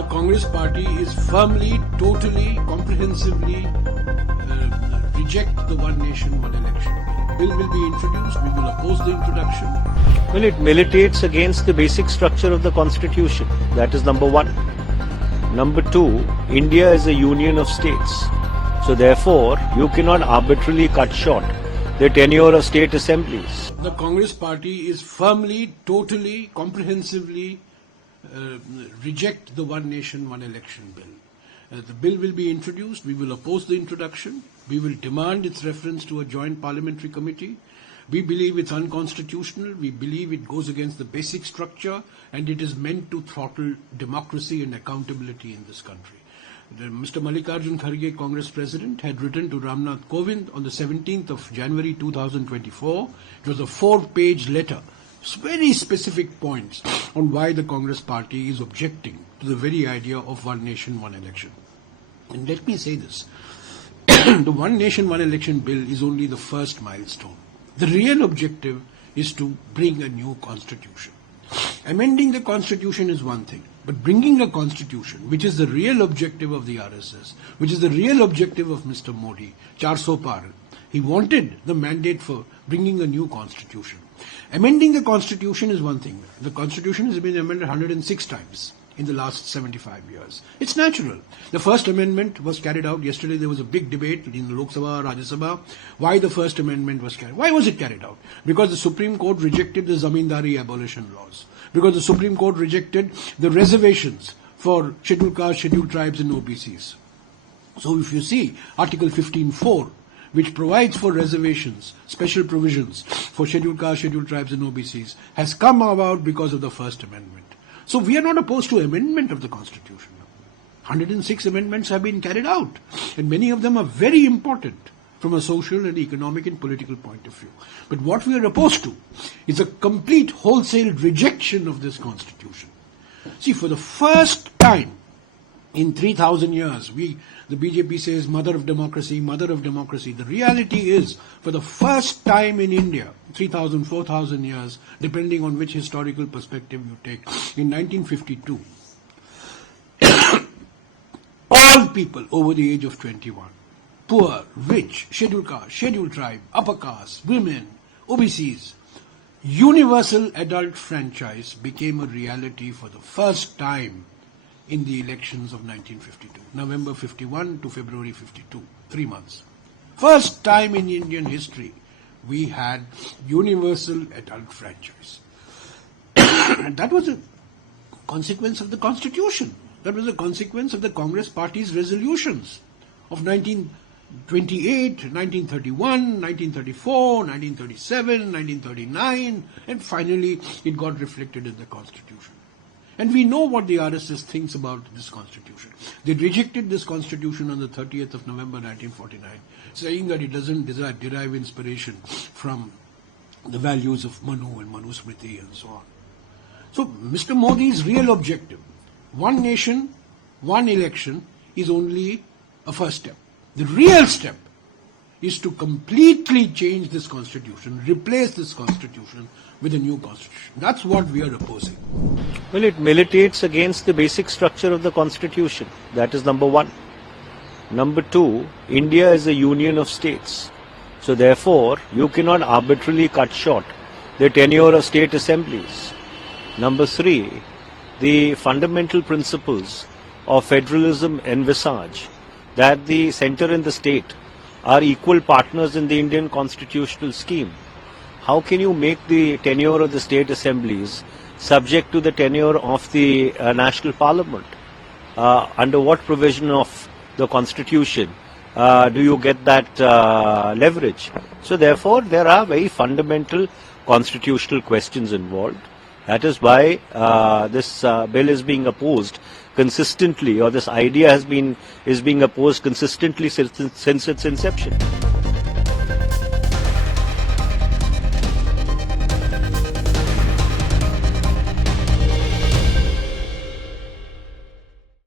The Congress party is firmly, totally, comprehensively reject the one nation, one election bill. Bill will be introduced. We will oppose the introduction. Well, it militates against the basic structure of the Constitution. That is number one. Number two, India is a union of states. So therefore, you cannot arbitrarily cut short the tenure of state assemblies. The Congress party is firmly, totally, comprehensively reject the one nation, one election bill. The bill will be introduced. We will oppose the introduction. We will demand its reference to a joint parliamentary committee. We believe it's unconstitutional. We believe it goes against the basic structure and it is meant to throttle democracy and accountability in this country. Mr. Mallikarjun Kharge, Congress President, had written to Ramnath Kovind on the 17th of January 2024. It was a 4-page letter, very specific points on why the Congress party is objecting to the very idea of one nation, one election. And let me say this. The one nation, one election bill is only the first milestone. The real objective is to bring a new constitution. Amending the constitution is one thing, but bringing a constitution, which is the real objective of the RSS, which is the real objective of Mr. Modi, 400 par, he wanted the mandate for bringing a new constitution. Amending the constitution is one thing. The constitution has been amended 106 times in the last 75 years. It's natural. The first amendment was carried out yesterday. There was a big debate in the Lok Sabha, Rajya Sabha, why the first amendment was carried. Why was it carried out? Because the Supreme Court rejected the Zamindari abolition laws. Because the Supreme Court rejected the reservations for scheduled castes, scheduled tribes and OBCs. So if you see Article 15(4), which provides for reservations, special provisions for scheduled castes, scheduled tribes and OBCs, has come about because of the First Amendment. So we are not opposed to amendment of the Constitution. 106 amendments have been carried out, and many of them are very important from a social and economic and political point of view. But what we are opposed to is a complete wholesale rejection of this Constitution. See, for the first time in 3,000 years, the BJP says mother of democracy, mother of democracy. The reality is, for the first time in India, 3,000, 4,000 years, depending on which historical perspective you take, in 1952, all people over the age of 21, poor, rich, scheduled caste, scheduled tribe, upper caste, women, OBCs, universal adult franchise became a reality for the first time in the elections of 1952, November 51 to February 52, 3 months. First time in Indian history we had universal adult franchise. And that was a consequence of the Constitution. That was a consequence of the Congress party's resolutions of 1928, 1931, 1934, 1937, 1939, and finally it got reflected in the Constitution. And we know what the RSS thinks about this Constitution. They rejected this Constitution on the 30th of November 1949, saying that it doesn't derive inspiration from the values of Manu and Manu Smriti and so on. So Mr. Modi's real objective, one nation, one election, is only a first step. The real step is to completely change this Constitution, replace this Constitution with a new Constitution. That's what we are opposing. Well, it militates against the basic structure of the Constitution. That is number one. Number two, India is a union of states. So therefore, you cannot arbitrarily cut short the tenure of state assemblies. Number three, the fundamental principles of federalism envisage that the centre and the state are equal partners in the Indian constitutional scheme. How can you make the tenure of the state assemblies subject to the tenure of the national parliament? Under what provision of the constitution do you get that leverage? So therefore, there are very fundamental constitutional questions involved. That is why this bill is being opposed consistently, or this idea is being opposed consistently since its inception.